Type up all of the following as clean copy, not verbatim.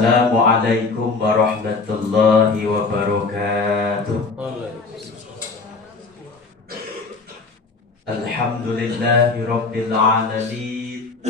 Assalamualaikum warahmatullahi wabarakatuh. Alhamdulillahi rabbil alamin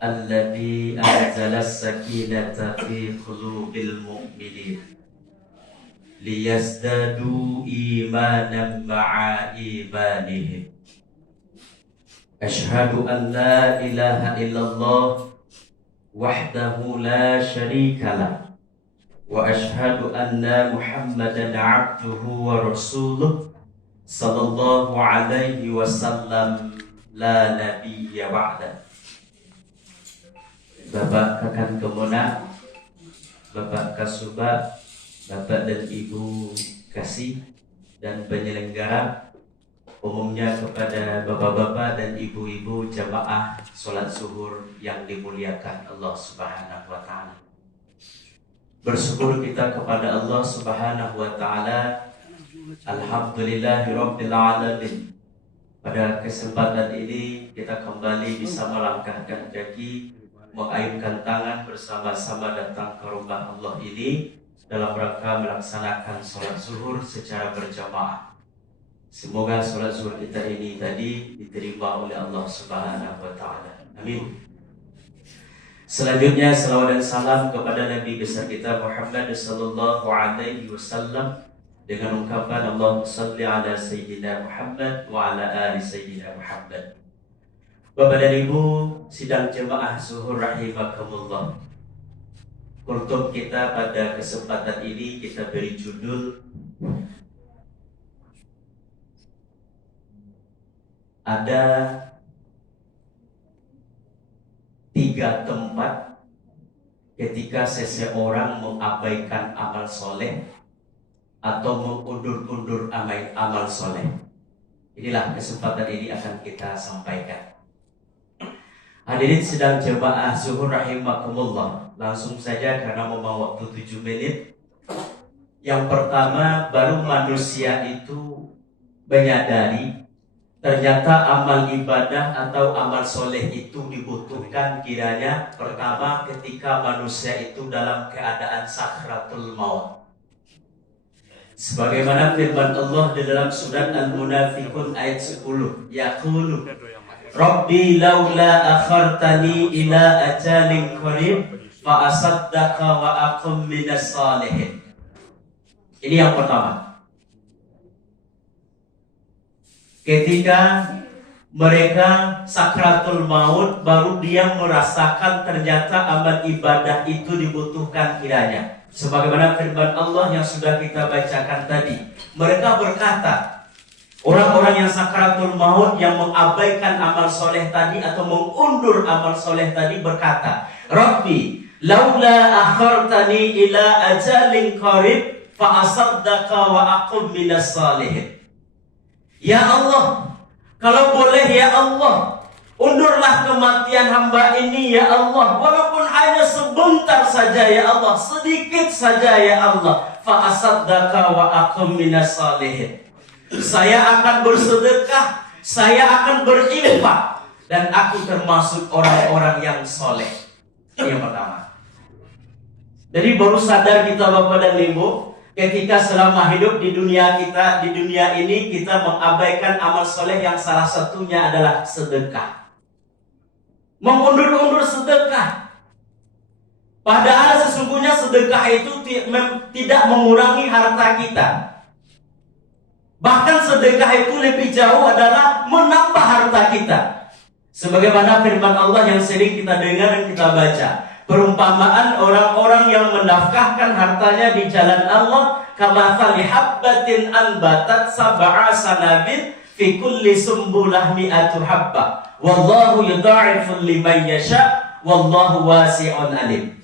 alladzi anzala as-sakinata fi qulubil mu'minin liyazdadu imanan ma'a imanihim. Ashhadu an la ilaha illallah wahdahu la syarika lah wa ashhadu anna Muhammadan abduhu wa rasuluh sallallahu alaihi wasallam la nabiyya ba'da. Bapak Kakan Kemona, Bapak Kasuba, Bapak dan Ibu Kasih dan penyelenggara, umumnya kepada bapak-bapak dan ibu-ibu jamaah sholat zuhur yang dimuliakan Allah Subhanahu wa ta'ala. Bersyukur kita kepada Allah Subhanahu wa ta'ala. Alhamdulillahirabbil alamin. Pada kesempatan ini kita kembali bisa melangkahkan kaki, mengayunkan tangan bersama-sama datang ke rumah Allah ini dalam rangka melaksanakan sholat zuhur secara berjamaah. Semoga sholat zuhur kita ini tadi diterima oleh Allah Subhanahu wa ta'ala. Amin. Selanjutnya salawat dan salam kepada Nabi besar kita Muhammad sallallahu alaihi wasallam dengan ungkapan Allahumma shalli ala sayyidina Muhammad wa ala ali sayyidina Muhammad. Bapak dan Ibu sidang jemaah zuhur rahimakumullah. Untuk kita pada kesempatan ini kita beri judul ada 3 tempat ketika seseorang mengabaikan amal soleh atau mengundur-undur amal soleh. Inilah kesempatan ini akan kita sampaikan. Hadirin sedang jemaah zuhur rahimakumullah. Langsung saja karena membawa waktu 7 menit. Yang pertama, baru manusia itu menyadari ternyata amal ibadah atau amal soleh itu dibutuhkan kiranya pertama ketika manusia itu dalam keadaan sakratul maut. Sebagaimana firman Allah di dalam surat Al-Munafiqun ayat 10, yaqulu Rabbi laula akhartani ila ajalin qarib fa asaddaqa wa aqum minas salihin. Ini yang pertama. Ketika mereka sakratul maut, baru dia merasakan ternyata amal ibadah itu dibutuhkan kiranya. Sebagaimana firman Allah yang sudah kita bacakan tadi. Mereka berkata, orang-orang yang sakratul maut yang mengabaikan amal soleh tadi atau mengundur amal soleh tadi berkata, Rabbi, laula akhartani ila ajalin qarib fa asaddaqa wa aqum minas salihin. Ya Allah, kalau boleh ya Allah, undurlah kematian hamba ini ya Allah, walaupun hanya sebentar saja ya Allah, sedikit saja ya Allah. Fa asaddaqa wa aqum minas salihin. Saya akan bersedekah, saya akan berinfak, dan aku termasuk orang-orang yang soleh. Ini yang pertama. Jadi baru sadar kita Bapak dan Ibu, ketika selama hidup di dunia kita, di dunia ini kita mengabaikan amal soleh yang salah satunya adalah sedekah. Mengundur-undur sedekah. Padahal sesungguhnya sedekah itu tidak mengurangi harta kita. Bahkan sedekah itu lebih jauh adalah menambah harta kita. Sebagaimana firman Allah yang sering kita dengar dan kita baca. Perumpamaan orang-orang yang menafkahkan hartanya di jalan Allah kamathali habbatin anbatat sab'a sanabil fi kulli sumbulah mi'atu habbah wallahu yudha'ifu liman yasha wallahu wasi'un alim.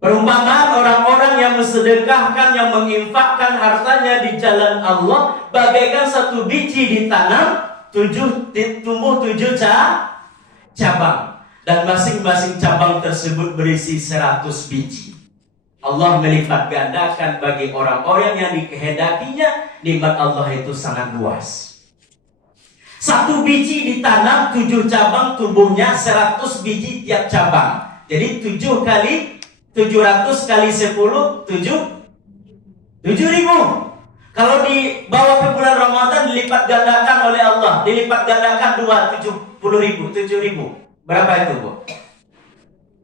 Perumpamaan orang-orang yang mensedekahkan, yang menginfakkan hartanya di jalan Allah bagaikan satu biji ditanam, tumbuh 7 cabang. Dan masing-masing cabang tersebut berisi 100 biji. Allah melipat gandakan bagi orang-orang yang dikehendakinya. Nikmat Allah itu sangat luas. 1 biji ditanam, 7 cabang, tumbuhnya 100 biji tiap cabang. Jadi 7 kali 700 kali 10 7.000. Kalau dibawa ke bulan Ramadan dilipat gandakan oleh Allah, dilipat gandakan 70.000, 7.000. Berapa itu, Bu?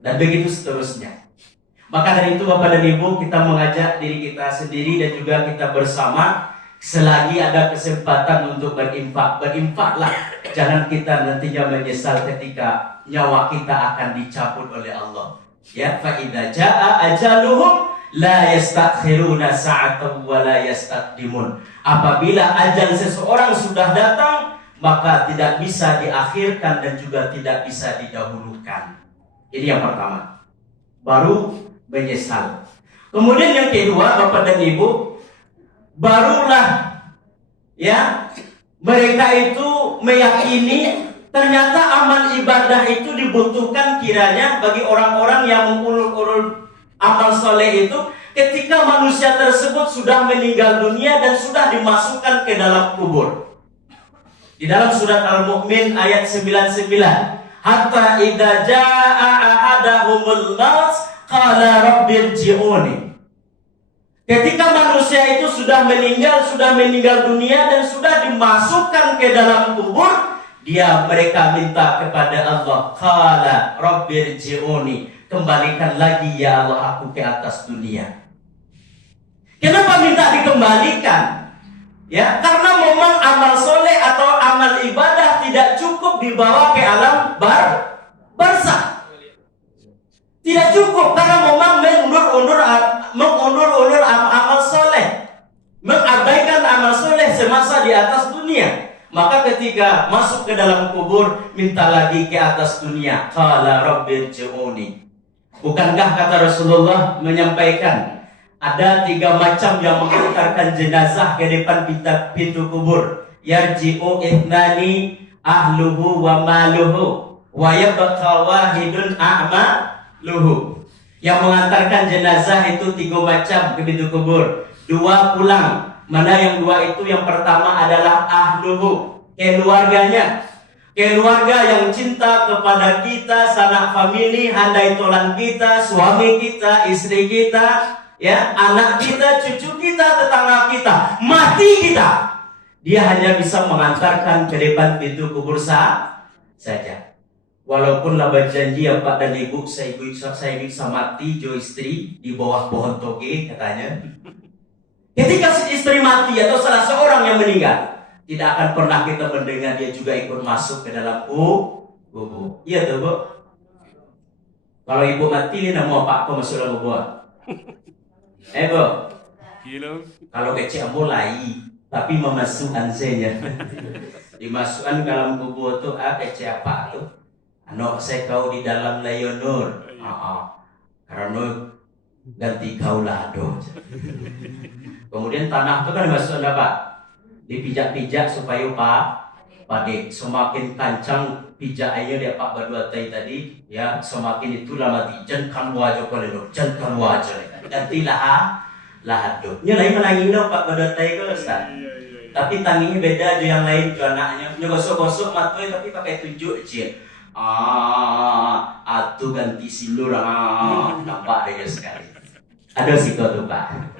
Dan begitu seterusnya. Maka dari itu Bapak dan Ibu, kita mengajak diri kita sendiri dan juga kita bersama, selagi ada kesempatan untuk berinfak, berinfaklah. Jangan kita nantinya menyesal ketika nyawa kita akan dicabut oleh Allah. Ya, fa idza jaa ajaluhum la yastakhiruna sa'atan wa la yastaqdimun. Apabila ajal seseorang sudah datang, maka tidak bisa diakhirkan dan juga tidak bisa didahulukan. Ini yang pertama. Baru menyesal. Kemudian yang kedua, Bapak dan Ibu, barulah ya mereka itu meyakini ternyata amal ibadah itu dibutuhkan kiranya bagi orang-orang yang mengulur-ulur amal soleh itu ketika manusia tersebut sudah meninggal dunia dan sudah dimasukkan ke dalam kubur. Di dalam surat Al-Mu'min ayat 99, hatta idza jaa ahadahumul maut qala rabbirji'uni. Ketika manusia itu sudah meninggal dunia dan sudah dimasukkan ke dalam kubur, mereka minta kepada Allah, qala rabbirji'uni, kembalikan lagi ya Allah aku ke atas dunia. Kenapa minta dikembalikan? Ya, karena memang amal soleh atau amal ibadah tidak cukup dibawa ke alam barzakh. Tidak cukup karena memang mengundur-undur amal soleh, mengabaikan amal soleh semasa di atas dunia. Maka ketika masuk ke dalam kubur, minta lagi ke atas dunia. Qala rabbirji'uni. Bukankah kata Rasulullah menyampaikan, ada 3 macam yang mengantarkan jenazah ke depan pintu kubur. Yarji'u ithnani ahluhu wa maluhu wa yabqa wahidun a'maluhu. Yang mengantarkan jenazah itu 3 macam ke pintu kubur. 2 pulang. Mana yang 2 itu? Yang pertama adalah ahluhu, keluarganya. Keluarga yang cinta kepada kita, sanak famili, handai tolan kita, suami kita, istri kita, ya, anak kita, cucu kita, tetangga kita, mati kita. Dia hanya bisa mengantarkan ke depan pintu kubur saja. Walaupun lah berjanji ya Pak dan Ibu, saya bisa mati jo istri di bawah pohon toge katanya. Ketika istri mati atau salah seorang yang meninggal, tidak akan pernah kita mendengar dia juga ikut masuk ke dalam kubur. Iya tuh, Bu. Kalau ibu mati, nama Pak kau masuk dalam kubur. Bu. Kalau kecil mulai, tapi memasuk ansenya. Dimasukkan ke dalam kubur tuh kecil apa tuh? Anak saya kau di dalam layonur. Karena ganti kau lado. Kemudian tanah itu kan dimasukkan apa? Dipijak-pijak supaya pade semakin kancang pijaknya dia Pak berdua tadi ya, semakin itu lama dijen kan wajah kalau jen kan wajah ganti lah do nyelai menangi do Pak berdua tadi ke Ustaz. Tapi tanginya beda aja yang lain ke anaknya, nyogosok-gosok matanya tapi pakai tunjuk aja. Atuh ganti silur nampak aja sekali. Ada sih kau tuh Pak.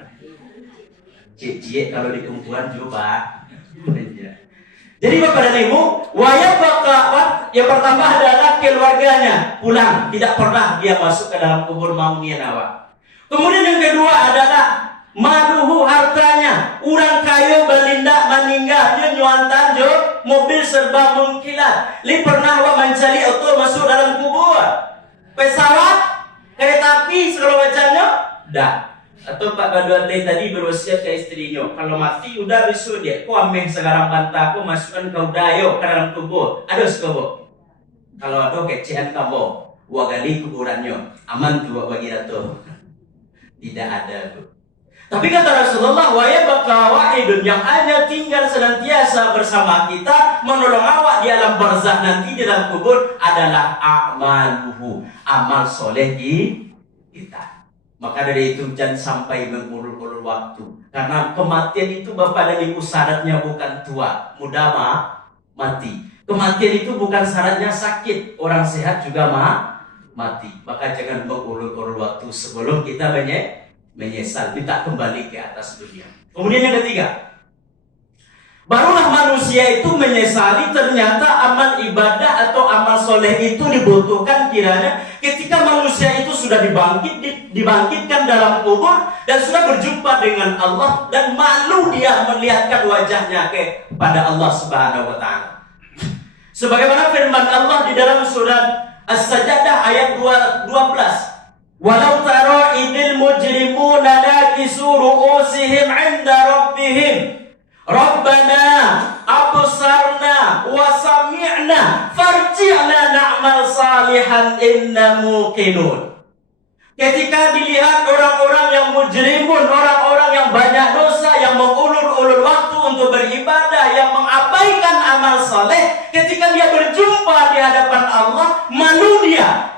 Cie kalau di kumpulan juga. Jadi Bapak dan Ibu, yang pertama adalah keluarganya pulang, tidak pernah dia masuk ke dalam kubur mau nianawa. Kemudian yang kedua adalah maluhu, hartanya. Orang kaya belindak meninggal, dia nyuantan jo mobil serba mengkilat. Li pernah mencari auto masuk dalam kubur, pesawat, kereta api segala macamnya, dah. Atau Pak Badwate tadi berwasiat ke istrinya, kalau mati udah besok dia, kau ameh sekarang bantah, kau masukkan kau dayo ke dalam kubur. Ada sekobo. Kalau ada kecehan kamu, wagali kuburannya, aman tuh bagi ratu. Tidak ada tuh. Tapi kata Rasulullah, waya bakawa idun yang hanya tinggal senantiasa bersama kita, menolong awak di alam barzakh nanti di dalam kubur adalah a'maluhu, amal soleh kita. Maka dari itu jangan sampai mengulur-ulur waktu. Karena kematian itu Bapak dan Ibu syaratnya bukan tua, muda mati. Kematian itu bukan syaratnya sakit, orang sehat juga mati. Maka jangan mengulur-ulur waktu sebelum kita menyesal, minta kembali ke atas dunia. Kemudian yang ketiga, barulah manusia itu menyesali ternyata amal ibadah atau amal soleh itu dibutuhkan kiranya ketika manusia itu sudah dibangkitkan dalam kubur dan sudah berjumpa dengan Allah, dan malu dia melihatkan wajahnya kepada Allah Subhanahu wa taala. Sebagaimana firman Allah di dalam surat As-Sajdah ayat 12, walau tara idil mujrimuna nakisu ru'usihim 'inda rabbihim Rabbana absarna wa sami'na farji'na na'mal salihan inna muqinun. Ketika dilihat orang-orang yang mujrimun, orang-orang yang banyak dosa, yang mengulur-ulur waktu untuk beribadah, yang mengabaikan amal saleh, ketika dia berjumpa di hadapan Allah, malu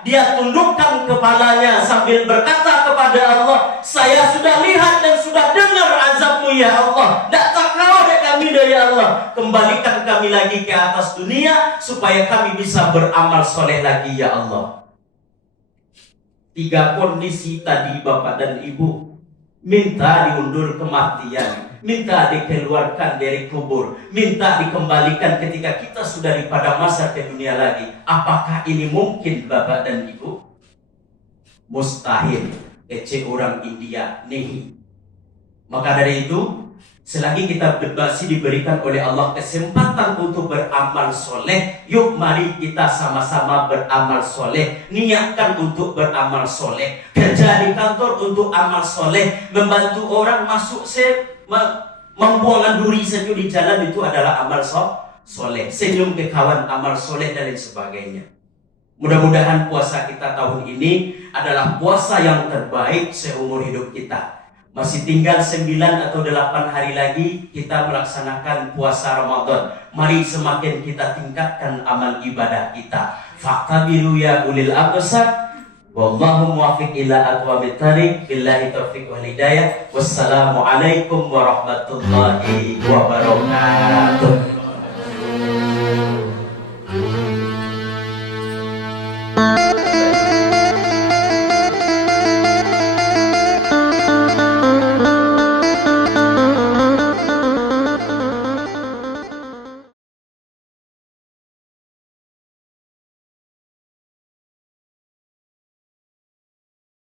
dia tundukkan kepalanya sambil berkata kepada Allah, saya sudah lihat dan sudah dengar azab-Mu ya Allah, tak takau ada kami ya Allah, kembalikan kami lagi ke atas dunia supaya kami bisa beramal soleh lagi ya Allah. 3 kondisi tadi Bapak dan Ibu, minta diundur kematian, minta dikeluarkan dari kubur, minta dikembalikan ketika kita sudah pada masa ke dunia lagi. Apakah ini mungkin Bapak dan Ibu? Mustahil. Ece orang India nih. Maka dari itu, selagi kita masih diberikan oleh Allah kesempatan untuk beramal soleh, yuk mari kita sama-sama beramal soleh. Niatkan untuk beramal soleh. Kerja di kantor untuk amal soleh. Membantu orang masuk membuangkan duri saja di jalan itu adalah amal soleh. Senyum ke kawan amal soleh dan lain sebagainya. Mudah-mudahan puasa kita tahun ini adalah puasa yang terbaik seumur hidup kita. Masih tinggal 9 atau 8 hari lagi kita melaksanakan puasa Ramadan. Mari semakin kita tingkatkan amal ibadah kita. Faqtabiru ya ulil absar. Wallahu muwaffiq ila aqwamit thariq. Billahi taufiq wal hidayah. Wassalamualaikum warahmatullahi wabarakatuh.